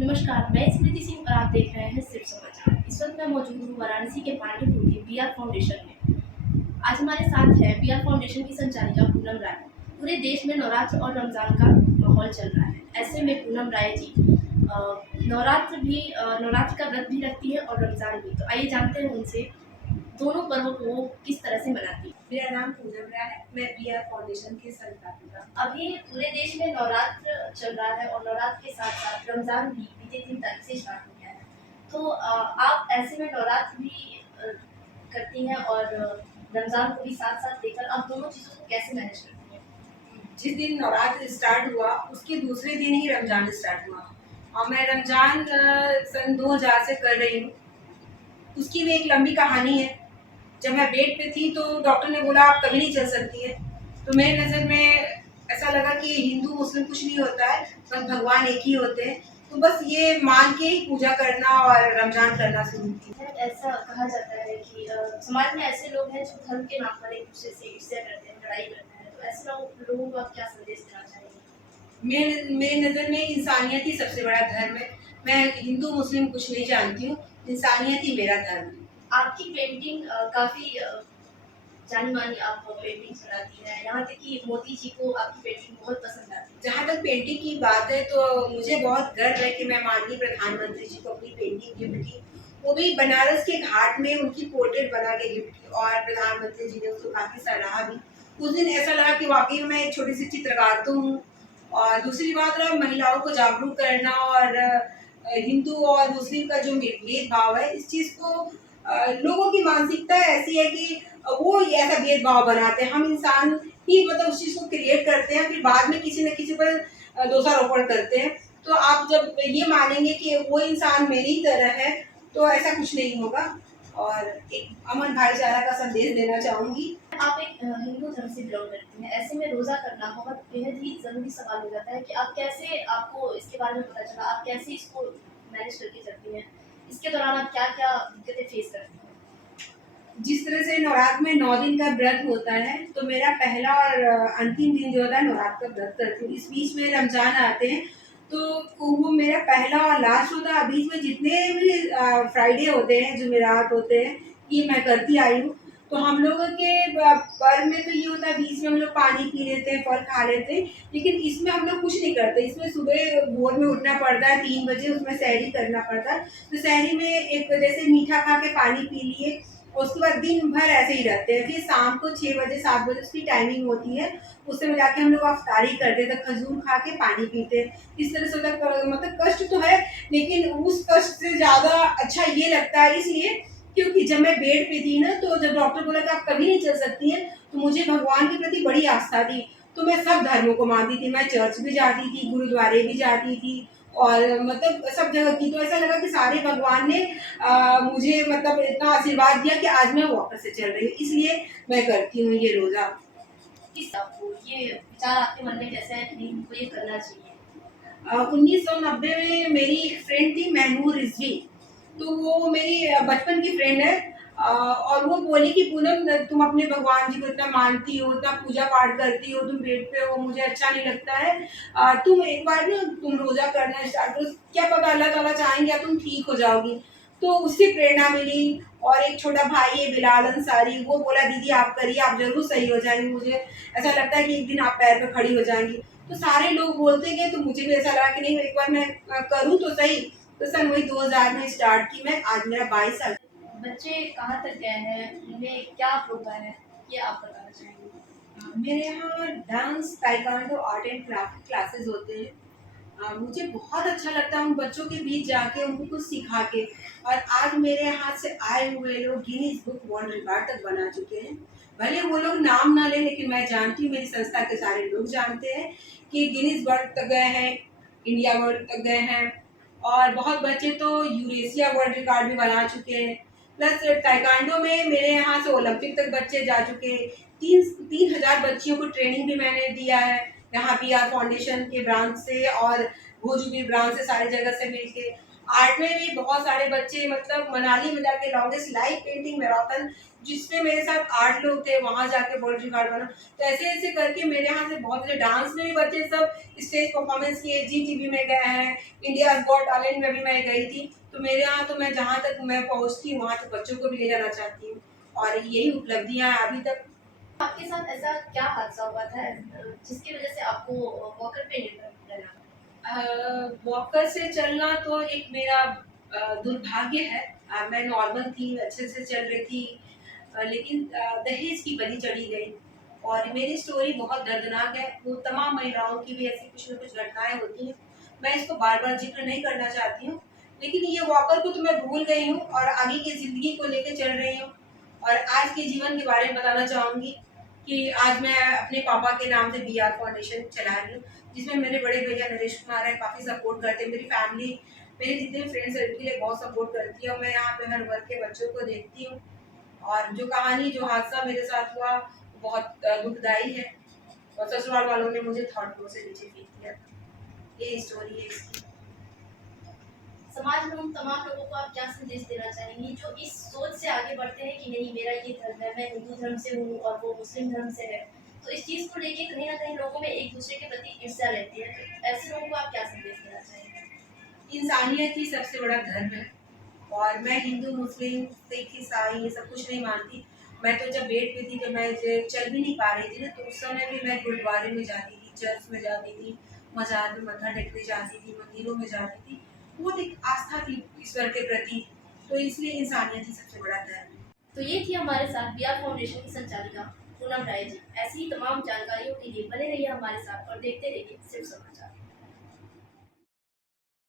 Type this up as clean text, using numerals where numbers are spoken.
नमस्कार, मैं स्मृति सिंह और आप देख रहे हैं सिर्फ समाचार। इस वक्त मैं मौजूद हूँ वाराणसी के पांडेपुर के बीआर फाउंडेशन में। आज हमारे साथ है बीआर फाउंडेशन की संचालिका पूनम राय। पूरे देश में नवरात्र और रमजान का माहौल चल रहा है। ऐसे में पूनम राय जी नवरात्र का व्रत भी रखती है और रमजान भी। तो आइए जानते हैं उनसे दोनों पर्वों को वो किस तरह से मनाती है। मेरा नाम पूनम राय है। मैं बीआर फाउंडेशन की संस्थापिका। अभी पूरे देश में नवरात्र चल रहा है और नवरात्र के साथ साथ रमजान भी बीते 3 तारीख से स्टार्ट हो गया है। तो आप ऐसे में नवरात्र भी करती हैं और रमजान को भी साथ साथ लेकर आप दोनों चीज़ों को कैसे मैनेज करती हैं? जिस दिन नवरात्र स्टार्ट हुआ उसके दूसरे दिन ही रमजान स्टार्ट हुआ और मैं रमजान सन 2000 से कर रही हूँ। उसकी भी एक लंबी कहानी है। जब मैं बेड पे थी तो डॉक्टर ने बोला आप कभी नहीं चल सकती है। तो मेरी नज़र में ऐसा लगा कि हिंदू मुस्लिम कुछ नहीं होता है, बस भगवान एक ही होते हैं। तो बस ये मान के ही पूजा करना और रमजान करना शुरू की। ऐसा कहा जाता है कि समाज में ऐसे लोग हैं जो धर्म के नाम पर एक दूसरे से ईर्ष्या करते हैं, लड़ाई करते हैं। तो ऐसे लोगों को आप क्या संदेश देना चाहेंगे? मेरी नज़र में इंसानियत ही सबसे बड़ा धर्म है। मैं हिंदू मुस्लिम कुछ नहीं जानती हूँ, इंसानियत ही मेरा धर्म है। आपकी पेंटिंग काफ़ी जानी मानी आप पेंटिंग बनाती हैं, यहाँ तक कि मोदी जी को आपकी पेंटिंग बहुत पसंद आती है। जहाँ तक पेंटिंग की बात है तो मुझे बहुत गर्व है कि मैं माननीय प्रधानमंत्री जी को अपनी पेंटिंग गिफ्ट की, वो भी बनारस के घाट में उनकी पोर्ट्रेट बना के गिफ्ट की और प्रधानमंत्री जी ने उसको काफ़ी सराहा भी। उस दिन ऐसा लगा कि वाकई में मैं एक छोटी सी चित्रकार तो हूँ। और दूसरी बात रहा महिलाओं को जागरूक करना और हिंदू और मुस्लिम का जो भेदभाव है, इस चीज़ को लोगों की मानसिकता ऐसी है कि वो ऐसा भेदभाव बनाते हैं। हम इंसान ही मतलब उस चीज़ को क्रिएट करते हैं, फिर बाद में किसी न किसी पर दोषारोपण करते हैं। तो आप जब ये मानेंगे कि वो इंसान मेरी ही तरह है तो ऐसा कुछ नहीं होगा। और एक अमन भाईचारा का संदेश देना चाहूँगी। आप एक हिंदू धर्म से बिलोंग करती हैं, ऐसे में रोज़ा करना बहुत बेहद ही ज़रूरी सवाल हो जाता है कि आप कैसे, आपको इसके बारे में पता चला, आप कैसे इसको मैनेज करके चलती हैं? इसके दौरान आप क्या-क्या दिक्कतें फेस करती हैं? जिस तरह से नवरात्र में 9 दिन का व्रत होता है तो मेरा पहला और अंतिम दिन जो होता है नवरात्र का व्रत करती हूँ। इस बीच में रमजान आते हैं तो वो मेरा पहला और लास्ट होता है। बीच में जितने भी फ्राइडे होते हैं, जुमेरात होते हैं, ये मैं करती आई हूँ। तो हम लोगों के पर्व में तो ये होता है बीच में हम लोग पानी पी लेते हैं, फल खा लेते हैं, लेकिन इसमें हम लोग कुछ नहीं करते। इसमें सुबह भोर में उठना पड़ता है 3 बजे, उसमें सहरी करना पड़ता है। तो सहरी में एक जैसे मीठा खा के पानी पी लिए, उसके बाद दिन भर ऐसे ही रहते हैं। फिर शाम को 6 बजे 7 बजे उसकी टाइमिंग होती है, उस समय जाके हम लोग अफ्तारी करते हैं, तो खजूर खा के पानी पीते हैं। इस तरह से मतलब कष्ट तो है, लेकिन उस कष्ट से ज़्यादा अच्छा ये लगता है इसलिए क्योंकि जब मैं बेड पे थी ना, तो जब डॉक्टर बोला कि आप कभी नहीं चल सकती हैं, तो मुझे भगवान के प्रति बड़ी आस्था थी। तो मैं सब धर्मों को मानती थी, मैं चर्च भी जाती थी, गुरुद्वारे भी जाती थी और मतलब सब जगह की। तो ऐसा लगा कि सारे भगवान ने मुझे मतलब इतना आशीर्वाद दिया कि आज मैं वापस से चल रही हूँ, इसलिए मैं करती हूँ ये रोज़ा। किस आपको ये विचार आपके मन में कैसे आया कि नहीं हमको ये करना चाहिए? 1990 में मेरी एक फ्रेंड थी महनूर रिजवी, तो वो मेरी बचपन की फ्रेंड है। और वो बोली कि पूनम तुम अपने भगवान जी को इतना मानती हो, इतना पूजा पाठ करती हो, तुम बेड पे हो, मुझे अच्छा नहीं लगता है। तुम एक बार ना तुम रोज़ा करना स्टार्ट करो, क्या पता अल्लाह ताला चाहेंगे या तुम ठीक हो जाओगी। तो उससे प्रेरणा मिली। और एक छोटा भाई है बिलाल अंसारी, वो बोला दीदी आप करिए, आप ज़रूर सही हो जाएंगी, मुझे ऐसा लगता है कि एक दिन आप पैर पे खड़ी हो जाएंगी। तो सारे लोग बोलते गए तो मुझे भी ऐसा लगा कि नहीं एक बार मैं करूँ तो सही। तो सन वही 2000 में स्टार्ट की मैं, आज मेरा 22 साल। बच्चे कहाँ तक गए हैं, उनमें क्या प्रोग्राम है, ये आप बताना चाहेंगे? मेरे यहाँ dance, taekwondo, art and craft classes होते हैं। मुझे बहुत अच्छा लगता है उन बच्चों के बीच जाके उनको कुछ सिखा के। और आज मेरे हाथ से आए हुए लोग गिनीज बुक वर्ल्ड रिकॉर्ड तक बना चुके हैं। भले वो लोग नाम ना लें, लेकिन मैं जानती हूँ, मेरी संस्था के सारे लोग जानते हैं कि गिनीज वर्ल्ड तक गए हैं, इंडिया वर्ल्ड तक गए हैं। और बहुत बच्चे तो यूरेशिया वर्ल्ड रिकॉर्ड भी बना चुके हैं। प्लस ताइक्वांडो में मेरे यहाँ से ओलंपिक तक बच्चे जा चुके हैं। 3,000 बच्चियों को ट्रेनिंग भी मैंने दिया है यहाँ बीआर फाउंडेशन के ब्रांच से और भोजपुरी ब्रांच से, सारी जगह से मिलके। आर्ट में भी बहुत सारे बच्चे मतलब मनाली में जाके लॉन्गेस्ट लाइव पेंटिंग मैराथन जिसमें मेरे साथ 8 लोग थे, वहाँ जाके वर्ल्ड रिकॉर्ड बना। तो ऐसे-ऐसे करके मेरे यहाँ से बहुत सारे डांस में भी बच्चे सब स्टेज परफॉर्मेंस किए, जी टीवी में गए हैं, इंडियाज़ गॉट टैलेंट में भी मैं गई थी। तो मेरे यहाँ तो मैं जहाँ तक मैं पहुँचती हूँ, वहाँ तक बच्चों को भी ले जाना चाहती हूँ और यही उपलब्धियाँ हैं अभी तक। आपके साथ ऐसा क्या हादसा हुआ था जिसकी वजह से आपको वॉकर पे निर्भर रहना पड़ा? वॉकर से चलना तो एक मेरा दुर्भाग्य है। मैं नॉर्मल थी, अच्छे से चल रही थी, लेकिन दहेज की बलि चढ़ी गई और मेरी स्टोरी बहुत दर्दनाक है। वो तमाम महिलाओं की भी ऐसी कुछ न कुछ घटनाएं होती हैं। मैं इसको बार बार जिक्र नहीं करना चाहती हूँ, लेकिन ये वॉकर को तो मैं भूल गई हूँ और आगे की ज़िंदगी को लेकर चल रही हूँ। और आज के जीवन के बारे में बताना चाहूँगी कि आज मैं अपने पापा के नाम से बीआर फाउंडेशन चला रही हूँ, जिसमें मेरे बड़े भैया नरेश कुमार हैं, काफ़ी सपोर्ट करते हैं। मेरी फैमिली, मेरे जितने भी फ्रेंड्स हैं, उनके लिए बहुत सपोर्ट करती है और मैं यहाँ पे हर वर्ग के बच्चों को देखती हूँ। और जो कहानी, जो हादसा मेरे साथ हुआ, वो बहुत दुखदाई है और ससुराल वालों ने मुझे थर्ड फ्लोर से नीचे फेंक दिया था। ये स्टोरी है इसकी। समाज में उन तमाम लोगों को आप क्या संदेश देना चाहेंगी जो इस सोच से आगे बढ़ते हैं कि नहीं मेरा ये धर्म है, मैं हिंदू धर्म से हूँ और वो मुस्लिम धर्म से है, तो इस चीज़ को लेके कहीं ना कहीं लोगों में एक दूसरे के प्रति ईर्ष्या रहती है, तो ऐसे लोगों को आप क्या संदेश देना चाहेंगे? इंसानियत ही सबसे बड़ा धर्म है और मैं हिंदू, मुस्लिम, सिख, ईसाई ये सब कुछ नहीं मानती। मैं तो जब बेड पे थी, जब मैं चल भी नहीं पा रही थी ना, तो उस समय भी मैं गुरुद्वारे में जाती थी, चर्च में जाती थी, मजार में मत्था टेकने जाती थी, मंदिरों में जाती थी। वो एक आस्था थी ईश्वर के प्रति, तो इसलिए इंसानियत ही सबसे बड़ा धर्म है। तो ये थी हमारे साथ बीआर फाउंडेशन की संचालिका पूनम राय जी। ऐसी ही तमाम जानकारियों के लिए बने रहिए हमारे साथ और देखते रहिए सिर्फ समाचार।